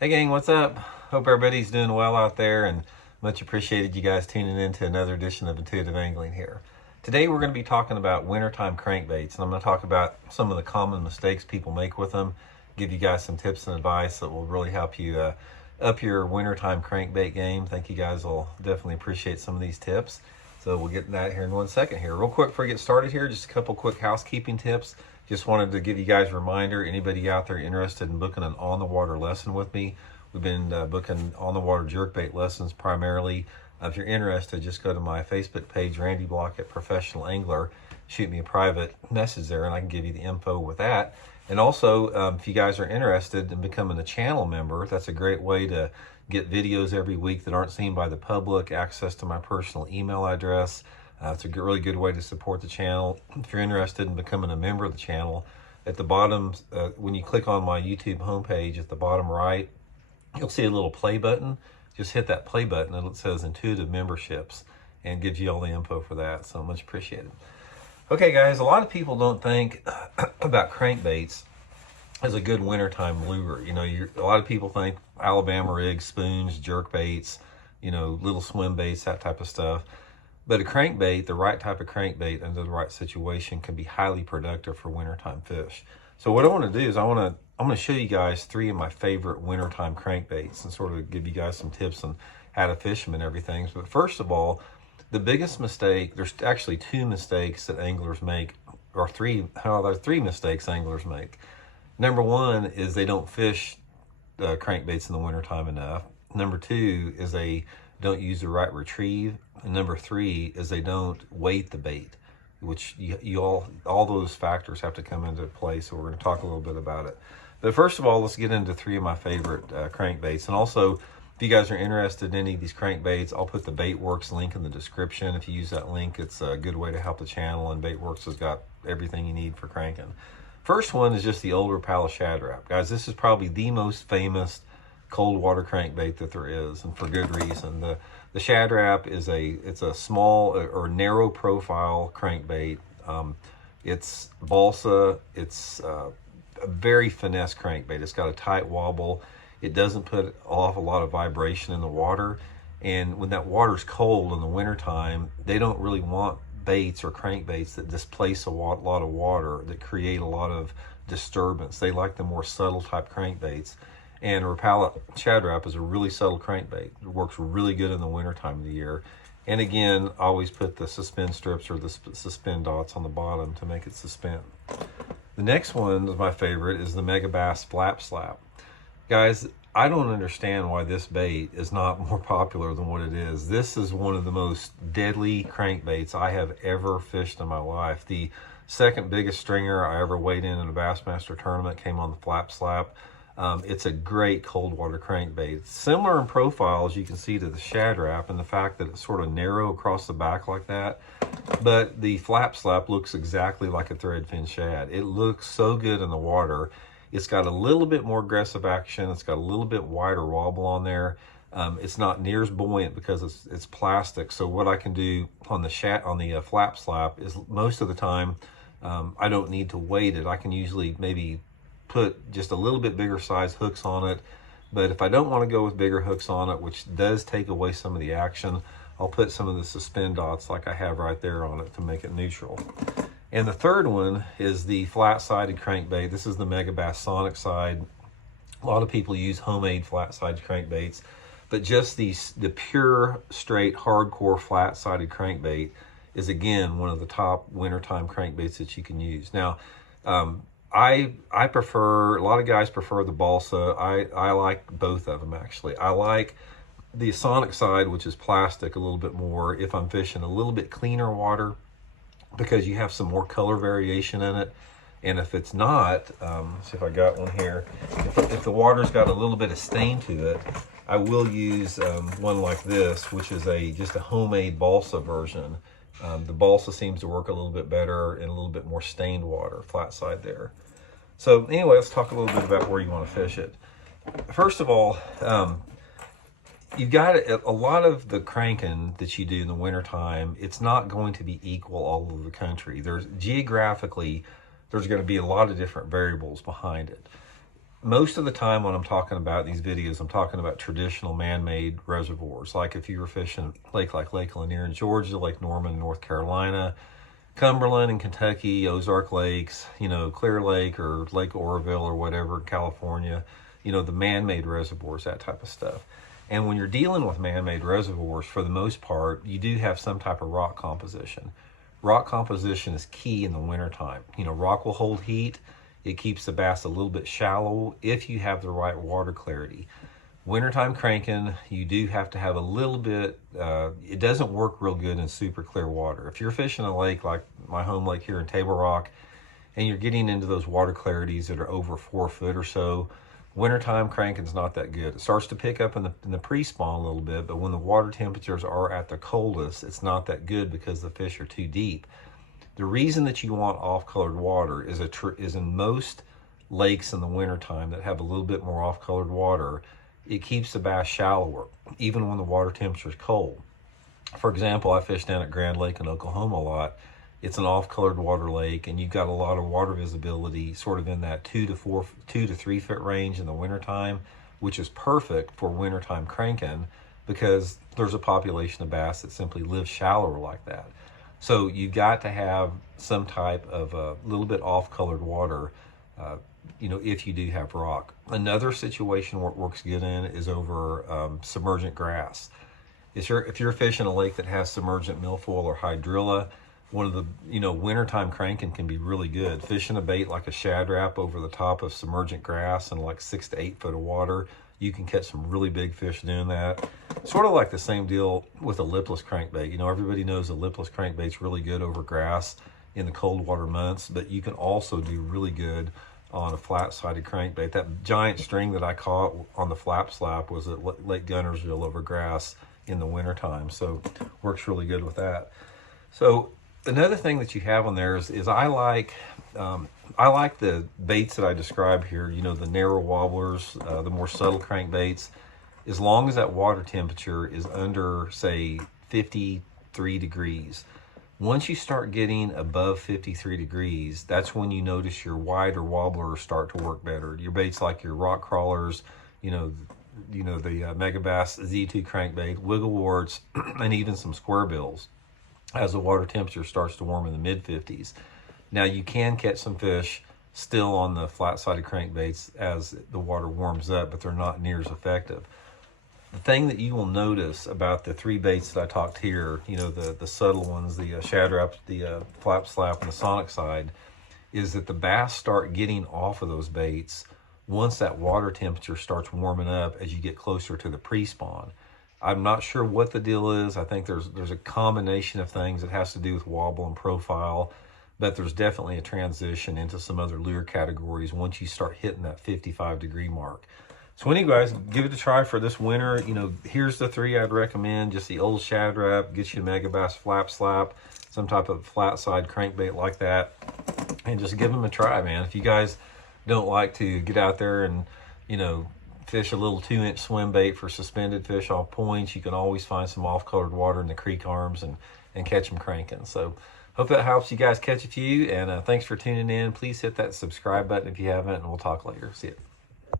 Hey gang, what's up? Hope everybody's doing well out there, and much appreciated you guys tuning in to another edition of Intuitive Angling here. Today we're going to be talking about wintertime crankbaits, and I'm going to talk about some of the common mistakes people make with them, give you guys some tips and advice that will really help you up your wintertime crankbait game. Think you guys will definitely appreciate some of these tips. So we'll get to that here in 1 second here. Real quick before we get started here, just a couple quick housekeeping tips. Just wanted to give you guys a reminder, anybody out there interested in booking an on-the-water lesson with me, we've been booking on-the-water jerkbait lessons primarily. If you're interested, just go to my Facebook page, Randy Block at Professional Angler. Shoot me a private message there and I can give you the info with that. And also, if you guys are interested in becoming a channel member, that's a great way to get videos every week that aren't seen by the public, access to my personal email address. It's a really good way to support the channel. If you're interested in becoming a member of the channel, at the bottom, when you click on my YouTube homepage, at the bottom right, you'll see a little play button. Just hit that play button and it says Intuitive Memberships and gives you all the info for that. So much appreciated. Okay guys, a lot of people don't think about crankbaits as a good wintertime lure. You know, a lot of people think Alabama rigs, spoons, jerk baits, you know, little swim baits, that type of stuff. But a crankbait, the right type of crankbait under the right situation, can be highly productive for wintertime fish. So what I want to do is I'm going to show you guys 3 of my favorite wintertime crankbaits and sort of give you guys some tips on how to fish them and everything. But first of all, the biggest mistake, there's actually 2 mistakes that anglers make, or 3 mistakes anglers make. Number 1 is they don't fish crankbaits in the wintertime enough. Number 2 is they don't use the right retrieve. And number 3 is they don't weight the bait, which all those factors have to come into play. So we're going to talk a little bit about it. But first of all, let's get into 3 of my favorite crankbaits. And also, if you guys are interested in any of these crankbaits, I'll put the Baitworks link in the description. If you use that link, it's a good way to help the channel, and Baitworks has got everything you need for cranking. First one is just the Old Rapala Shad Rap. Guys, this is probably the most famous cold water crankbait that there is, and for good reason. The Shad Rap is it's a small or narrow profile crankbait. It's balsa. It's a very finesse crankbait. It's got a tight wobble. It doesn't put off a lot of vibration in the water. And when that water's cold in the wintertime, they don't really want baits or crankbaits that displace a lot of water, that create a lot of disturbance. They like the more subtle type crankbaits. And Rapala Shad Rap is a really subtle crankbait. It works really good in the winter time of the year. And again, I always put the suspend strips or the suspend dots on the bottom to make it suspend. The next one is my favorite, is the Megabass Flap Slap. Guys, I don't understand why this bait is not more popular than what it is. This is one of the most deadly crankbaits I have ever fished in my life. The second biggest stringer I ever weighed in a Bassmaster tournament came on the Flap Slap. It's a great cold water crankbait. It's similar in profile, as you can see, to the Shad Rap, and the fact that it's sort of narrow across the back like that. But the Flap Slap looks exactly like a threadfin shad. It looks so good in the water. It's got a little bit more aggressive action. It's got a little bit wider wobble on there. It's not near as buoyant because it's plastic. So what I can do on the Flap Slap is most of the time I don't need to weight it. I can usually maybe put just a little bit bigger size hooks on it. But if I don't want to go with bigger hooks on it, which does take away some of the action, I'll put some of the suspend dots like I have right there on it to make it neutral. And the third one is the flat-sided crankbait. This is the Megabass Sonic Side. A lot of people use homemade flat-sided crankbaits, but just the pure, straight, hardcore flat-sided crankbait is, again, one of the top wintertime crankbaits that you can use. Now, I prefer, a lot of guys prefer the balsa. I like both of them, actually. I like the Sonic Side, which is plastic, a little bit more if I'm fishing a little bit cleaner water, because you have some more color variation in it. And if it's not, let's see if I got one here. If the water's got a little bit of stain to it, I will use one like this, which is just a homemade balsa version. The balsa seems to work a little bit better in a little bit more stained water, flat side there. So anyway, let's talk a little bit about where you want to fish it. First of all, you've got a lot of the cranking that you do in the wintertime, it's not going to be equal all over the country. Geographically, there's going to be a lot of different variables behind it. most of the time when I'm talking about these videos, I'm talking about traditional man-made reservoirs. Like if you were fishing like Lake Lanier in Georgia, Lake Norman in North Carolina, Cumberland in Kentucky, Ozark Lakes, Clear Lake or Lake Oroville or whatever, California, the man-made reservoirs, that type of stuff. And when you're dealing with man-made reservoirs, for the most part, you do have some type of rock composition. Rock composition is key in the wintertime. Rock will hold heat. It keeps the bass a little bit shallow if you have the right water clarity. Wintertime cranking, you do have to have a little bit, it doesn't work real good in super clear water. If you're fishing a lake like my home lake here in Table Rock, and you're getting into those water clarities that are over 4 foot or so, wintertime cranking's not that good. It starts to pick up in the pre-spawn a little bit, but when the water temperatures are at the coldest, it's not that good because the fish are too deep. The reason that you want off-colored water is in most lakes in the wintertime that have a little bit more off-colored water, it keeps the bass shallower, even when the water temperature is cold. For example, I fish down at Grand Lake in Oklahoma a lot. It's an off-colored water lake, and you've got a lot of water visibility sort of in that 2 to 3 foot range in the wintertime, which is perfect for wintertime cranking because there's a population of bass that simply live shallower like that. So you got to have some type of a little bit off-colored water, if you do have rock. Another situation where it works good in is over submergent grass. If you're fishing a lake that has submergent milfoil or hydrilla, one of the, wintertime cranking can be really good. Fishing a bait like a shad wrap over the top of submergent grass in like 6 to 8 foot of water, you can catch some really big fish doing that. Sort of like the same deal with a lipless crankbait. Everybody knows a lipless crankbait's really good over grass in the cold water months, but you can also do really good on a flat-sided crankbait. That giant string that I caught on the flap slap was at Lake Gunnersville over grass in the wintertime, so works really good with that. So another thing that you have on there is I like the baits that I describe here, the narrow wobblers, the more subtle crankbaits, as long as that water temperature is under, say, 53 degrees. Once you start getting above 53 degrees, that's when you notice your wider wobblers start to work better. Your baits like your rock crawlers, the Megabass Z2 crankbait, wiggle warts, and even some square bills, as the water temperature starts to warm in the mid-50s. Now you can catch some fish still on the flat-sided crankbaits as the water warms up, but they're not near as effective. The thing that you will notice about the 3 baits that I talked here, the subtle ones, the shad wrap, the flap slap, and the sonic side, is that the bass start getting off of those baits once that water temperature starts warming up as you get closer to the pre-spawn. I'm not sure what the deal is. I think there's a combination of things that has to do with wobble and profile, but there's definitely a transition into some other lure categories once you start hitting that 55-degree mark. So anyways, give it a try for this winter. Here's the 3 I'd recommend. Just the old shad wrap, get you a Megabass flap slap, some type of flat side crankbait like that, and just give them a try, man. If you guys don't like to get out there and, fish a little 2-inch swim bait for suspended fish off points, you can always find some off-colored water in the creek arms and catch them cranking. So hope that helps you guys catch a few, and thanks for tuning in. Please hit that subscribe button if you haven't, and we'll talk later. See ya.